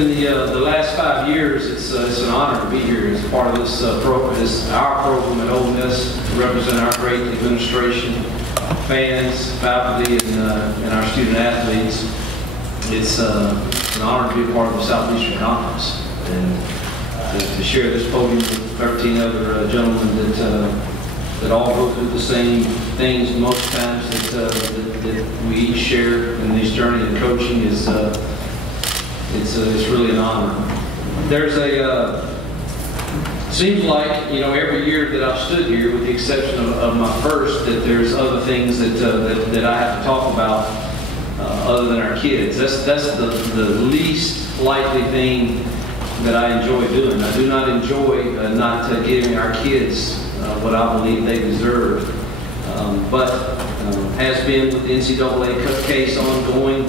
been the last 5 years. It's an honor to be here as part of this program. This our program at Ole Miss to represent our great administration, fans, faculty, and our student athletes. It's an honor to be a part of the Southeastern Conference and to share this podium with 13 other gentlemen that all go through the same things most times that we each share in this journey in coaching. It's really an honor. There's seems like, you know, every year that I've stood here, with the exception of my first, that there's other things that I have to talk about other than our kids. That's the least likely thing that I enjoy doing. I do not enjoy not giving our kids what I believe they deserve. But has been with the NCAA case ongoing,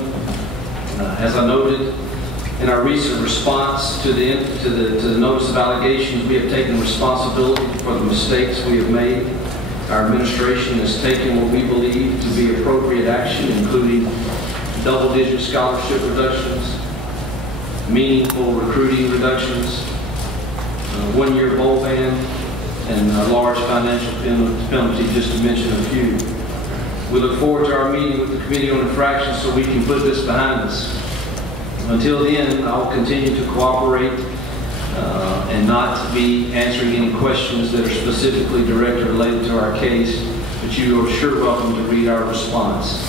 as I noted in our recent response to the notice of allegations, we have taken responsibility for the mistakes we have made. Our administration has taken what we believe to be appropriate action, including double-digit scholarship reductions, meaningful recruiting reductions, one-year bowl ban, and a large financial penalty, just to mention a few. We look forward to our meeting with the Committee on Infractions so we can put this behind us. Until then, I will continue to cooperate and not be answering any questions that are specifically directly related to our case, but you are sure welcome to read our response.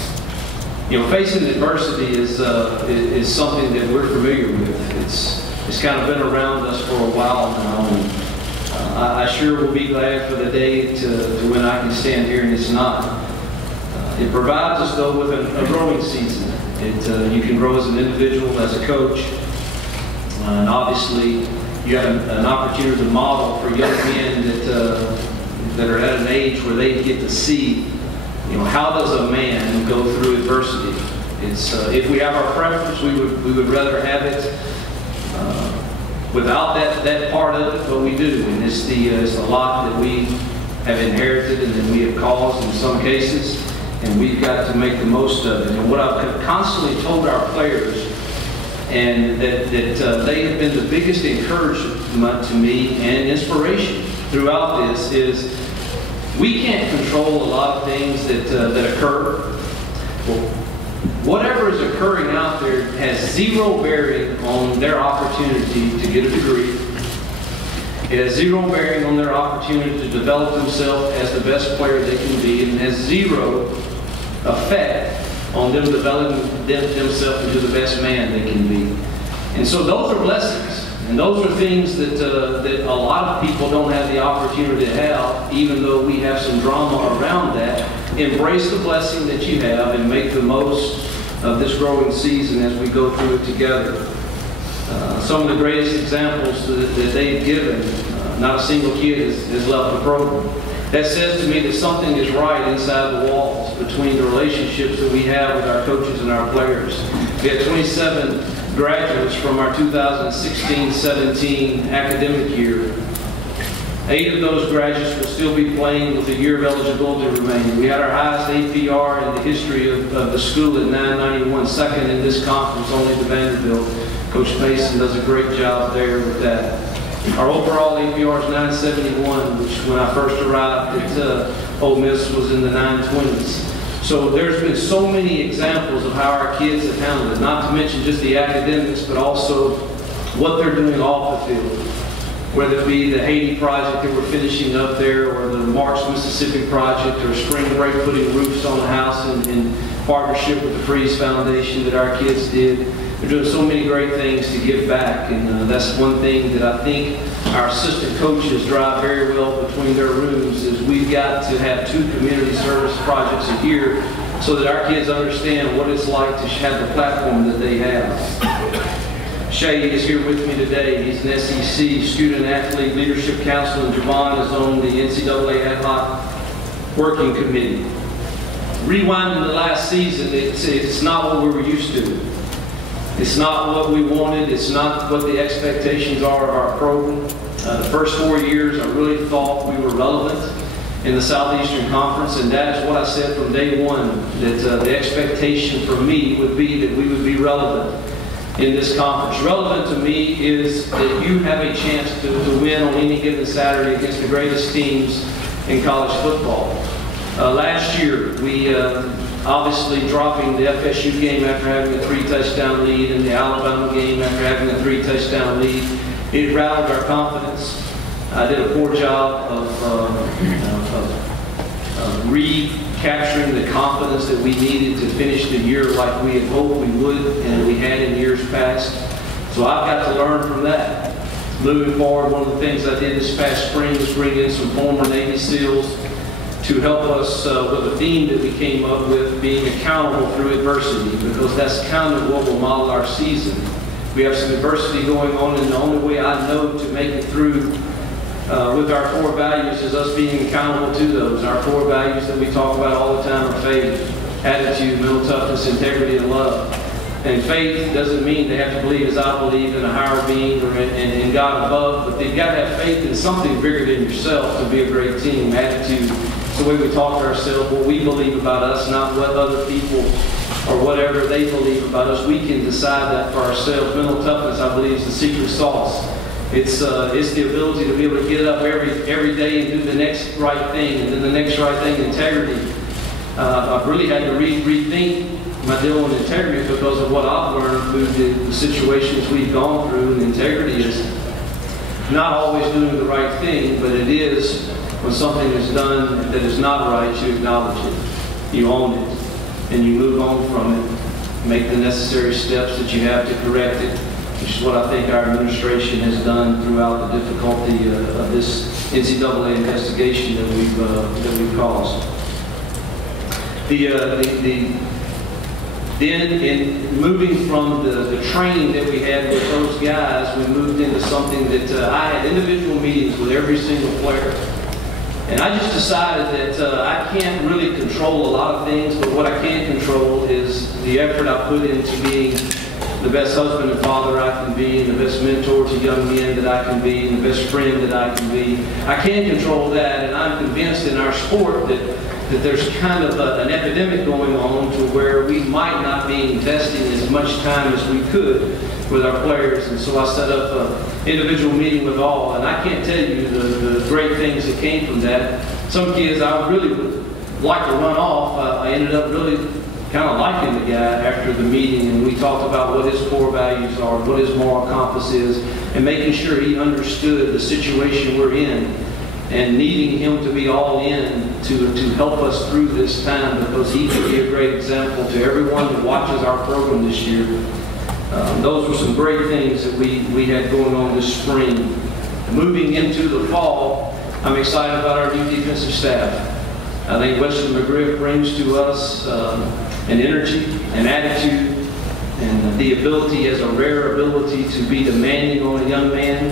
You know, facing adversity is something that we're familiar with. It's kind of been around us for a while now, and I sure will be glad for the day to when I can stand here and it's not. It provides us, though, with a growing season. You can grow as an individual, as a coach, and obviously you have an opportunity to model for young men that are at an age where they get to see, you know, how does a man go through adversity. If we have our preference, we would rather have it without that part of it, but we do, and it's the lot that we have inherited and that we have caused in some cases. And we've got to make the most of it. And what I've constantly told our players, and that they have been the biggest encouragement to me and inspiration throughout this, is we can't control a lot of things that occur. Well, whatever is occurring out there has zero bearing on their opportunity to get a degree. It has zero bearing on their opportunity to develop themselves as the best player they can be, and has zero effect on them developing themselves into the best man they can be. And so those are blessings, and those are things that a lot of people don't have the opportunity to have, even though we have some drama around that. Embrace the blessing that you have and make the most of this growing season as we go through it together. Some of the greatest examples that they've given, not a single kid has left the program. That says to me that something is right inside the walls between the relationships that we have with our coaches and our players. We had 27 graduates from our 2016-17 academic year. 8 of those graduates will still be playing with a year of eligibility remaining. We had our highest APR in the history of the school at 991, second in this conference, only to Vanderbilt. Coach Mason does a great job there with that. Our overall APR is 971, which when I first arrived at Ole Miss was in the 920s. So there's been so many examples of how our kids have handled it, not to mention just the academics, but also what they're doing off the field. Whether it be the Haiti project that we're finishing up there, or the March, Mississippi project, or spring break putting roofs on the house in partnership with the Freeze Foundation that our kids did. They're doing so many great things to give back, and that's one thing that I think our assistant coaches drive very well between their rooms, is we've got to have 2 community service projects a year so that our kids understand what it's like to have the platform that they have. Shay is here with me today. He's an SEC Student Athlete Leadership Council, and Javon is on the NCAA Ad Hoc Working Committee. Rewinding the last season, it's not what we were used to. It's not what we wanted. It's not what the expectations are of our program. The first 4 years, I really thought we were relevant in the Southeastern Conference, and that is what I said from day one, that the expectation for me would be that we would be relevant. in this conference. Relevant to me is that you have a chance to win on any given Saturday against the greatest teams in college football. Last year, we obviously dropping the FSU game after having a 3-touchdown lead and the Alabama game after having a 3-touchdown lead, it rattled our confidence. I did a poor job of recapturing the confidence that we needed to finish the year like we had hoped we would and we had in years past. So I've got to learn from that. Moving forward, one of the things I did this past spring was bring in some former Navy SEALs to help us with a theme that we came up with, being accountable through adversity, because that's kind of what will model our season. We have some adversity going on, and the only way I know to make it through with our core values is us being accountable to those. Our core values that we talk about all the time are faith, attitude, mental toughness, integrity, and love. And faith doesn't mean they have to believe as I believe in a higher being or in God above, but they've got to have faith in something bigger than yourself to be a great team. Attitude, the way we talk to ourselves, what we believe about us, not what other people or whatever they believe about us. We can decide that for ourselves. Mental toughness, I believe, is the secret sauce. It's the ability to be able to get up every day and do the next right thing, and then the next right thing. Integrity. I've really had to rethink my deal with integrity because of what I've learned through the situations we've gone through. And integrity is not always doing the right thing, but it is when something is done that is not right, you acknowledge it, you own it, and you move on from it, make the necessary steps that you have to correct it, which is what I think our administration has done throughout the difficulty of this NCAA investigation that we've caused. Then in moving from the training that we had with those guys, we moved into something that I had individual meetings with every single player. And I just decided that I can't really control a lot of things, but what I can control is the effort I put into being the best husband and father I can be, and the best mentor to young men that I can be, and the best friend that I can be. I can control that, and I'm convinced in our sport that there's kind of an epidemic going on to where we might not be investing as much time as we could with our players. And so I set up an individual meeting with all, and I can't tell you the great things that came from that. Some kids I really would like to run off. I ended up really kind of liking the guy after the meeting, and we talked about what his core values are, what his moral compass is, and making sure he understood the situation we're in, and needing him to be all in to help us through this time, because he could be a great example to everyone that watches our program this year. Those were some great things that we had going on this spring. Moving into the fall, I'm excited about our new defensive staff. I think Wesley McGriff brings to us an energy, an attitude, and the ability, has a rare ability to be demanding on a young man,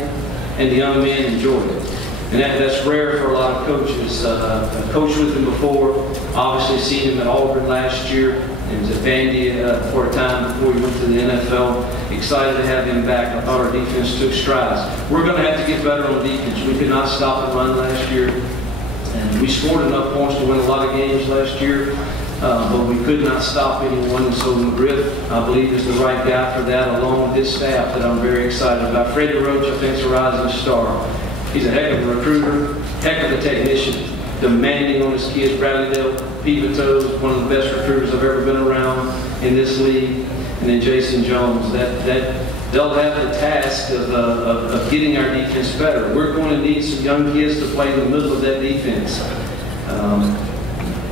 and the young man enjoy it. And that's rare for a lot of coaches. I've coached with him before, obviously seen him at Auburn last year. He was at Vandy for a time before he went to the NFL. Excited to have him back. I thought our defense took strides. We're going to have to get better on defense. We could not stop the run last year. And we scored enough points to win a lot of games last year, but we could not stop anyone. And so McGriff, I believe, is the right guy for that, along with his staff that I'm very excited about. Freddie Roach, I think, is a rising star. He's a heck of a recruiter, heck of a technician, demanding on his kids. Bradley Pivotto, one of the best recruiters I've ever been around in this league. And then Jason Jones. They'll have the task of getting our defense better. We're going to need some young kids to play in the middle of that defense.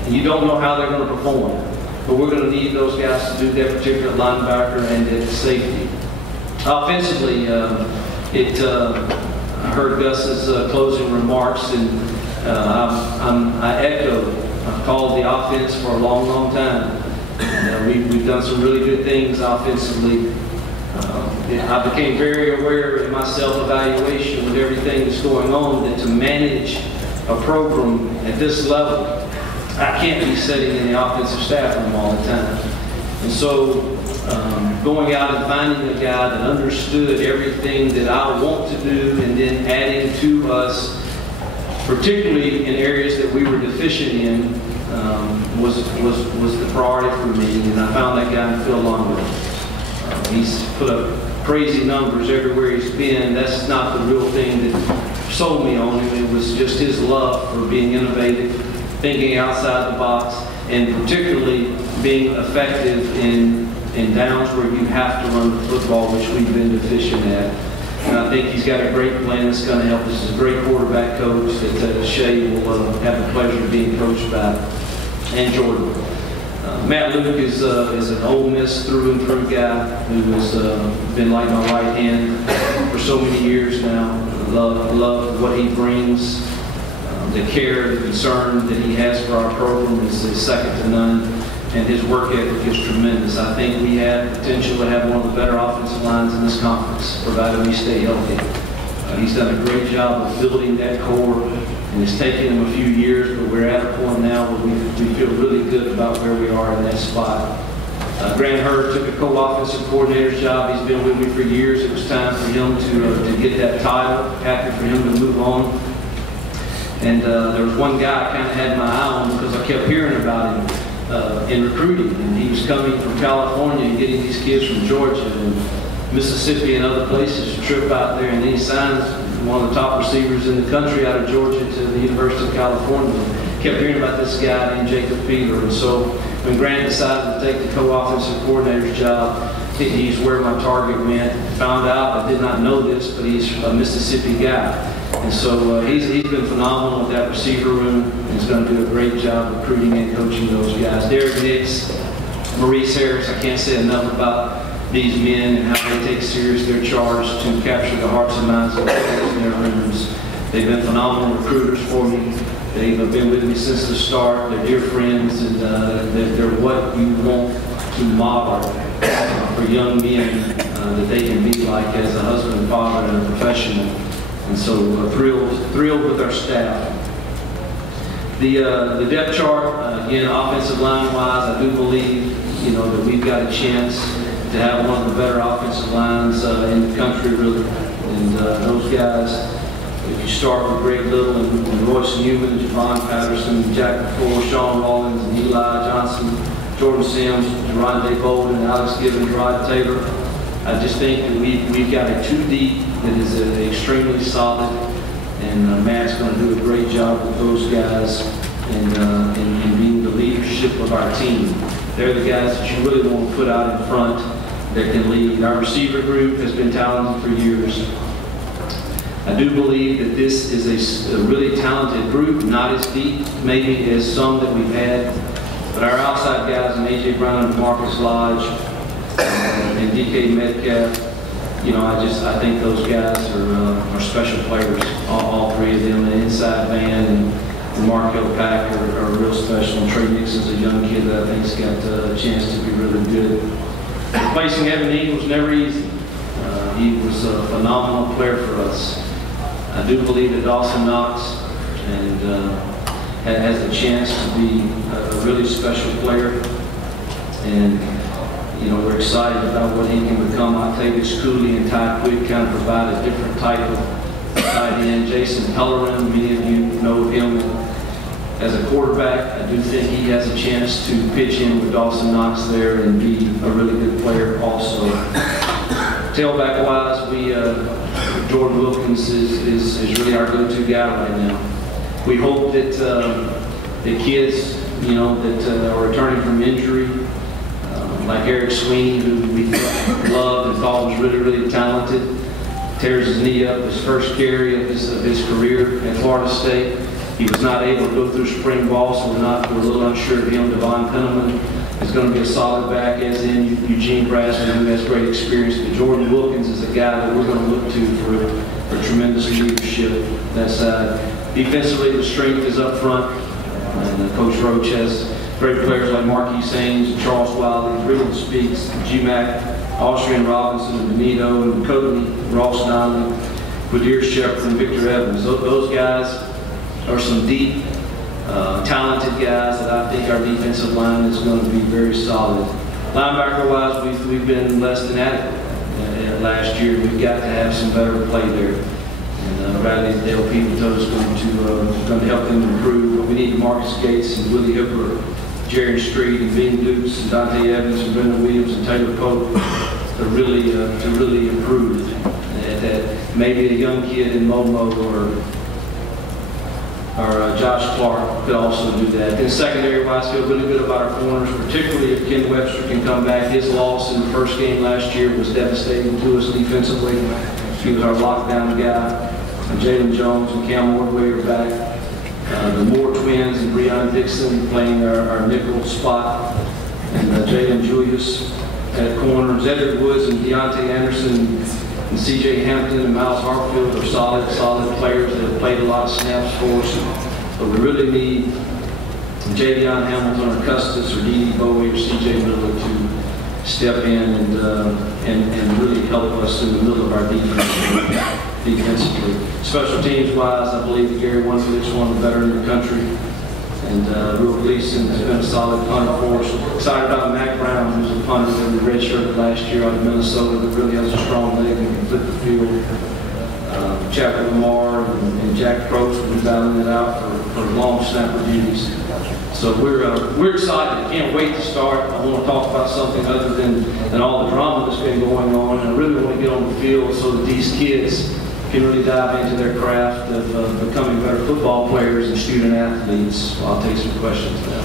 You don't know how they're going to perform, but we're going to need those guys to do that particular linebacker and at safety. Offensively, I heard Gus's closing remarks, and I echo. I've called the offense for a long, long time. We've done some really good things offensively. I became very aware in my self-evaluation with everything that's going on that to manage a program at this level, I can't be sitting in the offensive staff room all the time. And so going out and finding a guy that understood everything that I want to do, and then adding to us, particularly in areas that we were deficient in, was the priority for me. And I found that guy in Phil Longman. He's put up crazy numbers everywhere he's been. That's not the real thing that sold me on him. It was just his love for being innovative, thinking outside the box, and particularly being effective in downs where you have to run the football, which we've been deficient at. And I think he's got a great plan that's going to help us. He's a great quarterback coach that Shay will have the pleasure of being coached by, and Jordan. Matt Luke is an Ole Miss through and through guy who has been like my right hand for so many years now. Love what he brings. The care, the concern that he has for our program is second to none, and his work ethic is tremendous. I think we have potential to have one of the better offensive lines in this conference, provided we stay healthy. He's done a great job of building that core, and it's taken him a few years, but we're at a point now where we feel really good about where we are in that spot. Grant Hurd took a co-offensive coordinator's job. He's been with me for years. It was time for him to get that title. Happy for him to move on. And there was one guy I kind of had my eye on because I kept hearing about him in recruiting. And he was coming from California and getting these kids from Georgia and Mississippi and other places to trip out there. And then he signs one of the top receivers in the country out of Georgia to the University of California. Kept hearing about this guy named Jacob Peeler. And so when Grant decided to take the co-offensive coordinator's job, he's where my target went. Found out, I did not know this, but he's a Mississippi guy. And so he's been phenomenal with that receiver room. He's going to do a great job recruiting and coaching those guys. Derek Nix, Maurice Harris, I can't say enough about these men and how they take serious their charge to capture the hearts and minds of the players in their rooms. They've been phenomenal recruiters for me. They've been with me since the start. They're dear friends, and they're what you want to model for young men that they can be like as a husband, father, and a professional. And so thrilled with our staff. The depth chart, again, offensive line-wise, I do believe that we've got a chance to have one of the better offensive lines in the country, really. And those guys, if you start with Greg Little and Royce Newman, Javon Patterson, Jack McCoy, Sean Rollins, and Eli Johnson, Jordan Sims, Deronde Bolden, Alex Gibbons, Rod Taylor, I just think that we've got a two deep that is extremely solid, and Matt's going to do a great job with those guys and being the leadership of our team. They're the guys that you really want to put out in front that can lead. Our receiver group has been talented for years. I do believe that this is a really talented group, not as deep maybe as some that we've had, but our outside guys, A.J. Brown and Marcus Lodge, and DK Metcalf, I think those guys are special players. All three of them. The inside man and Markel Pack are real special. And Trey Nixon's a young kid that I think's got a chance to be really good. Replacing Evan Eagle was never easy. He was a phenomenal player for us. I do believe that Dawson Knox has a chance to be a really special player. And we're excited about what he can become. Octavius Cooley and Ty Quick kind of provide a different type of tight end. Jason Pellerin, many of you know him as a quarterback. I do think he has a chance to pitch in with Dawson Knox there and be a really good player also. Tailback-wise, Jordan Wilkins is really our go-to guy right now. We hope that the kids, that are returning from injury, like Eric Sweeney, who we loved and thought was really, really talented, tears his knee up his first carry of his career at Florida State. He was not able to go through spring ball, so we're a little unsure of him. Devon Penniman is going to be a solid back, as in Eugene Brasman, who has great experience. But Jordan Wilkins is a guy that we're going to look to for tremendous leadership that side. Defensively, the strength is up front. And Coach Roach has great players like Marquis Sains and Charles Wiley, Freeland Speaks, G-Mac, Austrian Robinson, and Benito, and Cody, Ross Donnelly, Quadir Shepard, and Victor Evans. Those guys are some deep, talented guys that I think our defensive line is going to be very solid. Linebacker-wise, we've been less than adequate last year. We've got to have some better play there. And Riley Dale Pivotoe is going to help them improve. But we need Marcus Gates and Willie Hooper, Jerry Street, and Ben Dukes, and Dante Evans, and Brendan Williams, and Taylor Pope really improve. That maybe a young kid in Momo or Josh Clark could also do that. In secondary-wise, I feel really good about our corners, particularly if Ken Webster can come back. His loss in the first game last year was devastating to us defensively. He was our lockdown guy. Jalen Jones and Cam Wardway are back. The Moore twins and Breon Dixon playing our nickel spot. And Jalen Julius at corners. Edward Woods and Deontay Anderson and C.J. Hampton and Miles Hartfield are solid players that have played a lot of snaps for us. But we really need Javion Hamilton or Custis or Dee Bowie or C.J. Miller to step in and really help us in the middle of our defensively. Special teams wise, I believe that Gary Wunderlich is one of the better in the country. And Will Gleason has been a solid punter for us. Excited about Mac Brown, who's a punter that we redshirted last year out of Minnesota that really has a strong leg and can flip the field. Chapel Lamar and Jack Probst will be battling it out for long snapper duties. So we're excited. Can't wait to start. I want to talk about something other than all the drama that's been going on. And I really want to get on the field so that these kids can really dive into their craft of becoming better football players and student athletes. I'll take some questions now.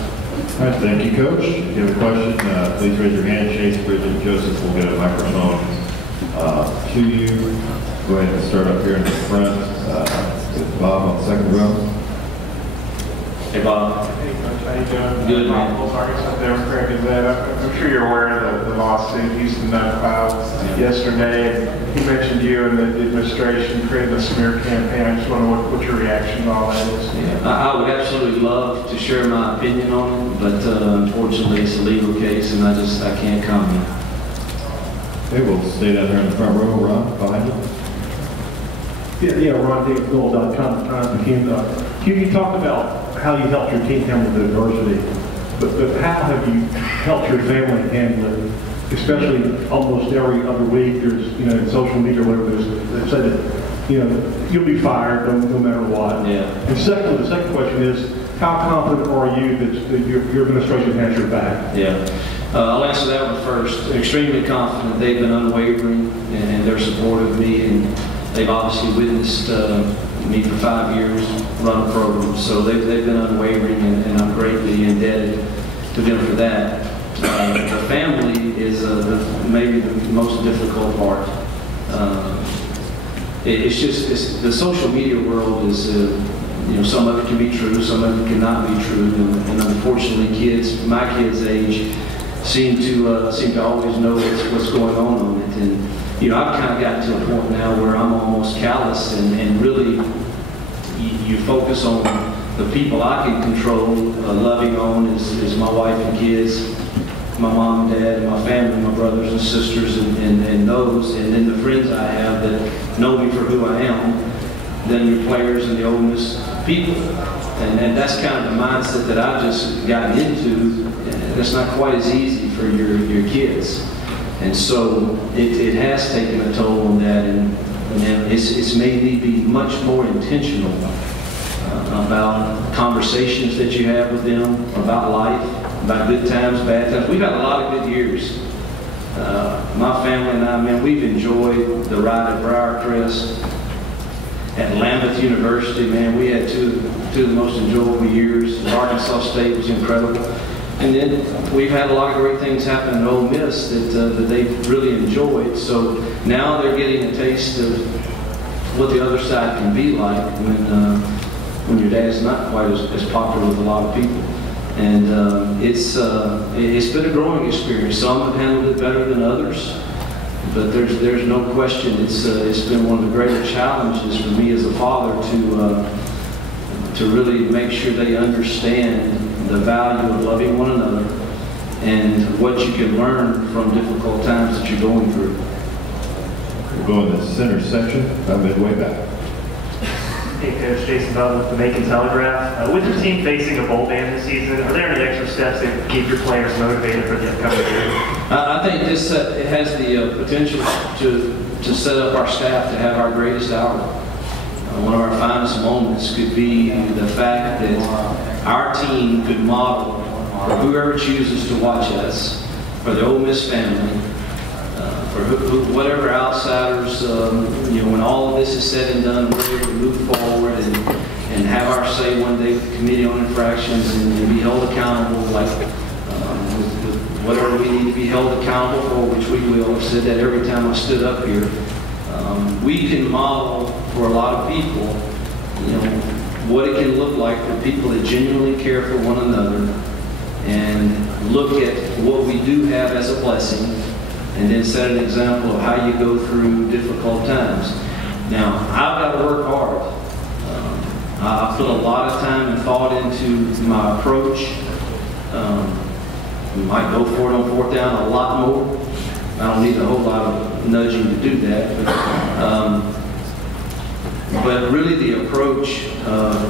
All right, thank you, Coach. If you have a question, please raise your hand. Chase, Bridget, and Joseph will get a microphone to you. Go ahead and start up here in the front with Bob on the second row. Hey, Bob. Hey, Coach. How you doing? Good, man. I'm sure you're aware of the lawsuit Houston Nutt filed yesterday. And he mentioned you and the administration creating a smear campaign. I just want to know what your reaction to all that is. Yeah, I would absolutely love to share my opinion on it, but unfortunately it's a legal case and I can't comment. Okay, we'll stay down there in the front row. Ron, behind you. Yeah, Ron Davis, Gold.com. Hugh, you talked about how you helped your team handle the adversity, but how have you helped your family handle it? Especially almost every other week, there's, in social media or whatever, they say that, you'll be fired no matter what. Yeah. And secondly, the second question is, how confident are you that your administration has your back? Yeah. I'll answer that one first. Extremely confident. They've been unwavering and they're supportive of me, and they've obviously witnessed me for 5 years run a program. So they've been unwavering, and I'm greatly indebted to them for that. The family is maybe the most difficult part. It's the social media world is, some of it can be true, some of it cannot be true, and unfortunately my kids' age seem to always know what's going on it. And I've kind of gotten to a point now where I'm almost callous and really you focus on the people I can control, loving on is my wife and kids, my mom and dad, and my family, my brothers and sisters, and those, and then the friends I have that know me for who I am, then the players and the Ole Miss people. And that's kind of the mindset that I've just gotten into. That's not quite as easy for your kids. And so it has taken a toll on that, and it's made me be much more intentional about conversations that you have with them, about life, about good times, bad times. We've had a lot of good years. My family and I, man, we've enjoyed the ride at Briarcrest, at Lambuth University, man. We had two of the most enjoyable years. Arkansas State was incredible. And then we've had a lot of great things happen at Ole Miss that they've really enjoyed. So now they're getting a taste of what the other side can be like when your dad's not quite as popular with a lot of people. And it's been a growing experience. Some have handled it better than others, but there's no question it's been one of the greater challenges for me as a father to really make sure they understand the value of loving one another and what you can learn from difficult times that you're going through. We'll go in the center section, about midway back. Hey Coach, Jason Bell with the Macon Telegraph. With your team facing a bowl ban this season, are there any extra steps that keep your players motivated for the upcoming year? I think this it has the potential to set up our staff to have our greatest hour. One of our finest moments could be the fact that our team could model for whoever chooses to watch us, for the Ole Miss family, for whatever outsiders, when all of this is said and done, we're able to move forward and have our say one day with the Committee on Infractions and be held accountable, like with whatever we need to be held accountable for, which we will. I've said that every time I stood up here. We can model for a lot of people, what it can look like for people that genuinely care for one another and look at what we do have as a blessing and then set an example of how you go through difficult times. Now, I've got to work hard. I put a lot of time and thought into my approach. We might go for it on fourth down a lot more. I don't need a whole lot of nudging to do that. But really the approach,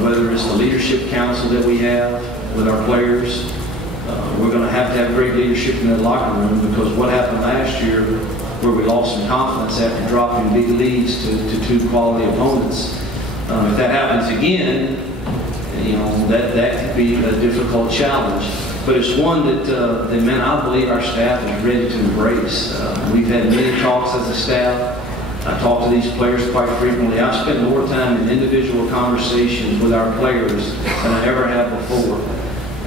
whether it's the leadership council that we have with our players, we're going to have great leadership in that locker room, because what happened last year where we lost some confidence after dropping big leads to two quality opponents, if that happens again, that could be a difficult challenge. But it's one that I believe our staff is ready to embrace. We've had many talks as a staff. I talk to these players quite frequently. I spend more time in individual conversations with our players than I ever have before,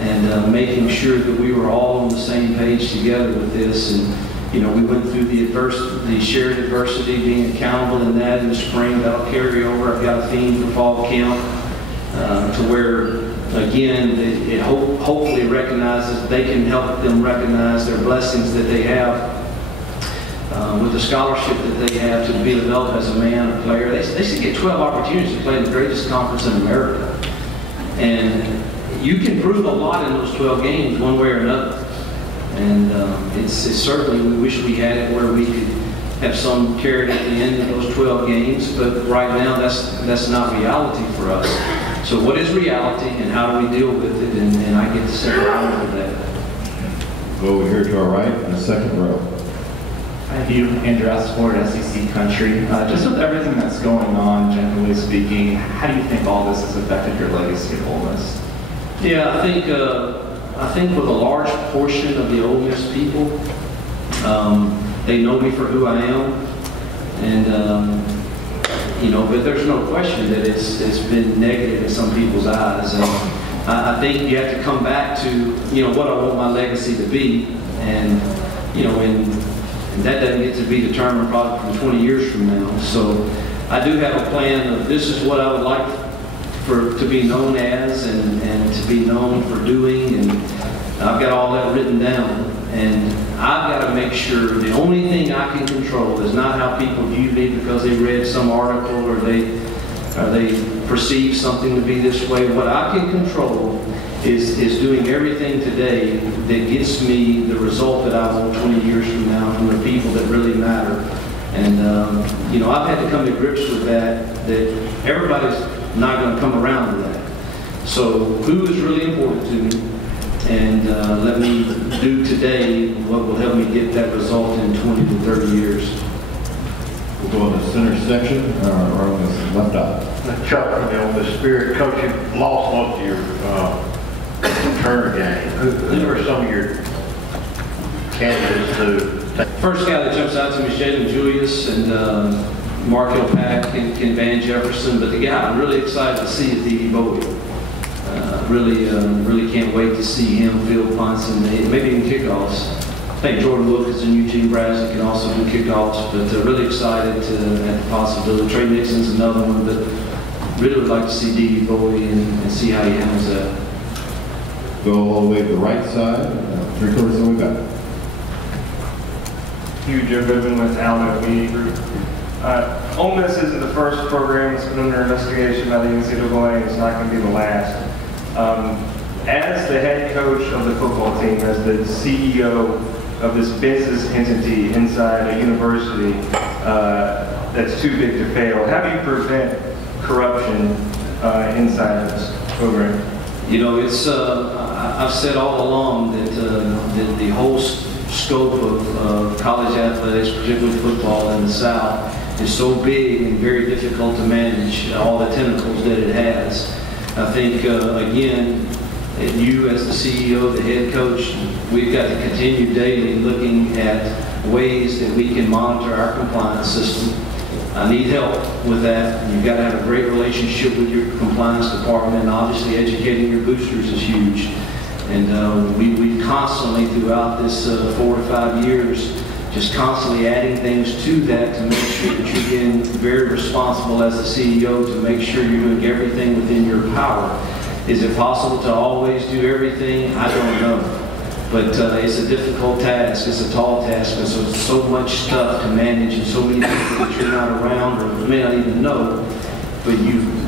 and making sure that we were all on the same page together with this. And we went through the shared adversity, being accountable in that in the spring. That'll carry over. I've got a theme for fall camp to where, again, it hopefully recognizes, they can help them recognize their blessings that they have with the scholarship that they have to be developed as a man, a player. They should get 12 opportunities to play in the greatest conference in America. And you can prove a lot in those 12 games one way or another. And it's certainly, we wish we had it where we could have some carrot at the end of those 12 games, but right now that's not reality for us. So what is reality and how do we deal with it? And I get to sit around with that. Go over here to our right in the second row. Hi, Hugh. Andrew Asford, SEC Country. Just with everything that's going on, generally speaking, how do you think all this has affected your legacy at Ole Miss? Yeah, I think with a large portion of the Ole Miss people, they know me for who I am, and but there's no question that it's been negative in some people's eyes. And I think you have to come back to what I want my legacy to be, and and that doesn't get to be determined probably from 20 years from now. So I do have a plan of this is what I would like to be known as and to be known for doing, and I've got all that written down. And I've got to make sure the only thing I can control is not how people view me because they read some article or they perceive something to be this way. What I can control is doing everything today that gets me the result that I want 20 years from now from the people that really matter. And I've had to come to grips with that everybody's not going to come around to that. So who is really important to me? And let me do today what will help me get that result in 20 to 30 years. We'll go in the center section, or on the left eye. Chuck, on the Spirit, Coach, you lost most of your return game. Who are some of your candidates to take? First guy that jumps out to me is Jalen Julius and Markel Pack and Van Jefferson, but the guy I'm really excited to see is D.D. Bowie. Really can't wait to see him field punts and maybe even kickoffs. I think Jordan Wilkins and Eugene Brasley can also do kickoffs, but really excited at the possibility. Trey Nixon's another one, but really would like to see D.D. Bowie and see how he handles that. Go all the way to the right side, 3/4 of the way back. Hugh Goodman with Alamo Media Group. Ole Miss isn't the first program that's been under investigation by the NCAA. It's not going to be the last. As the head coach of the football team, as the CEO of this business entity inside a university that's too big to fail, how do you prevent corruption inside this program? It's I've said all along that the whole scope of college athletics, particularly football in the South, is so big and very difficult to manage, all the tentacles that it has. I think, again, you as the CEO, the head coach, we've got to continue daily looking at ways that we can monitor our compliance system. I need help with that. You've got to have a great relationship with your compliance department, and obviously educating your boosters is huge. And we constantly, throughout this 4 to 5 years, just constantly adding things to that to make sure that you're being very responsible as the CEO to make sure you're doing everything within your power. Is it possible to always do everything? I don't know. But it's a difficult task. It's a tall task. Because there's so much stuff to manage and so many people that you're not around or may not even know. But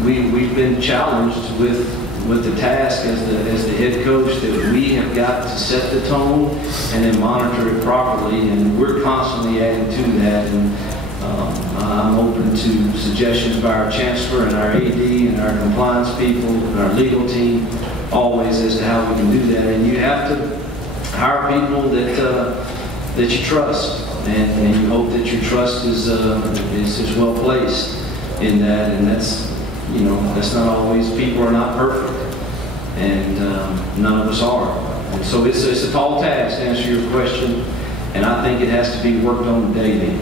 we've been challenged with the task as the head coach that we have got to set the tone and then monitor it properly. And we're constantly adding to that. And I'm open to suggestions by our chancellor and our AD and our compliance people and our legal team always as to how we can do that. And you have to hire people that you trust, and you hope that your trust is well placed in that. And that's not always. People are not perfect, and none of us are. And so it's a tall task to answer your question, and I think it has to be worked on daily.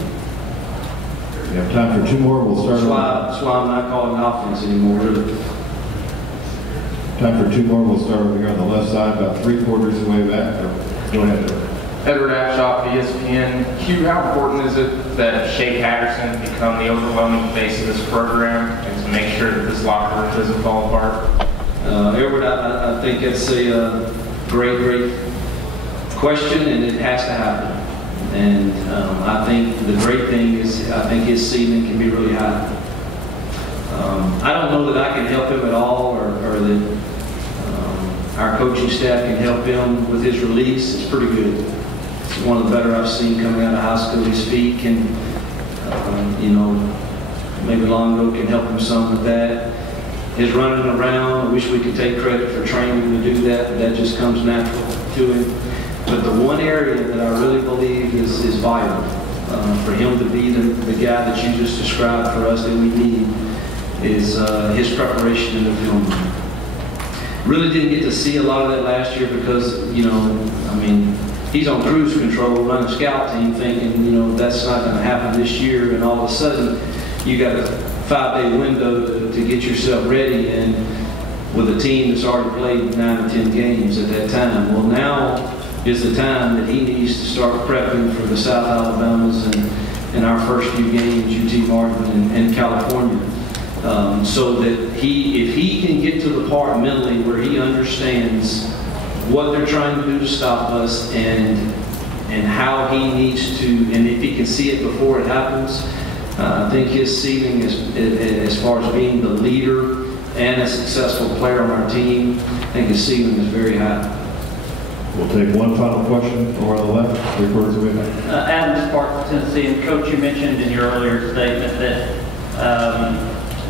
We have time for 2 more. We'll start. That's why I'm not calling offense anymore, really. Time for 2 more. We'll start over here on the left side, about 3/4 of the way back. Go ahead. Edward Abshoff, ESPN. Hugh, how important is it that Shea Patterson become the overwhelming face of this program and to make sure that this locker room doesn't fall apart? Edward, I think it's a great question, and it has to happen. And I think the great thing is I think his ceiling can be really high. I don't know that I can help him at all, or that our coaching staff can help him with his release. It's pretty good. It's one of the better I've seen coming out of high school. His feet can, maybe Longo can help him some with that. His running around, I wish we could take credit for training him to do that, but that just comes natural to him. But the one area that I really believe is vital for him to be the guy that you just described for us that we need is his preparation in the film room. Really didn't get to see a lot of that last year because, he's on cruise control running scout team thinking, that's not going to happen this year, and all of a sudden you got a 5-day window to get yourself ready, and with a team that's already played 9 or 10 games at that time. Well, now is the time that he needs to start prepping for the South Alabamas and our first few games, UT Martin and California. So that if he can get to the part mentally where he understands what they're trying to do to stop us and how he needs to, and if he can see it before it happens, I think his ceiling as far as being the leader and a successful player on our team, I think his ceiling is very high. We'll take one final question over on the left, 3/4 of the way back. Adam Sparks, Tennessee. And Coach, you mentioned in your earlier statement that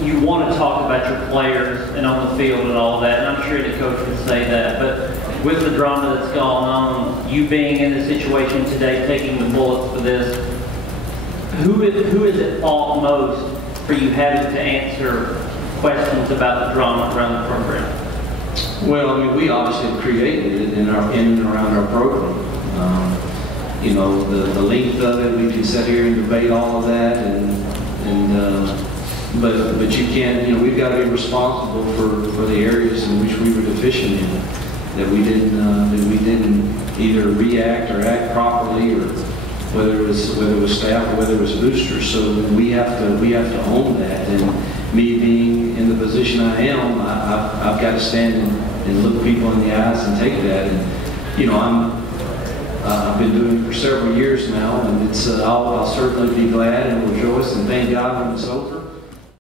you want to talk about your players and on the field and all of that, and I'm sure the coach would say that, but with the drama that's gone on, you being in the situation today, taking the bullets for this, who is at fault most for you having to answer questions about the drama around the program? Well, we obviously created it in and around our program. The length of it, we can sit here and debate all of that, but you can't. We've got to be responsible for the areas in which we were deficient in, that we didn't either react or act properly, or whether it was staff or whether it was boosters. So we have to own that. And me being in the position I am, I've got to stand and look people in the eyes and take that. And I've been doing it for several years now, and I'll certainly be glad and rejoice and thank God when it's over.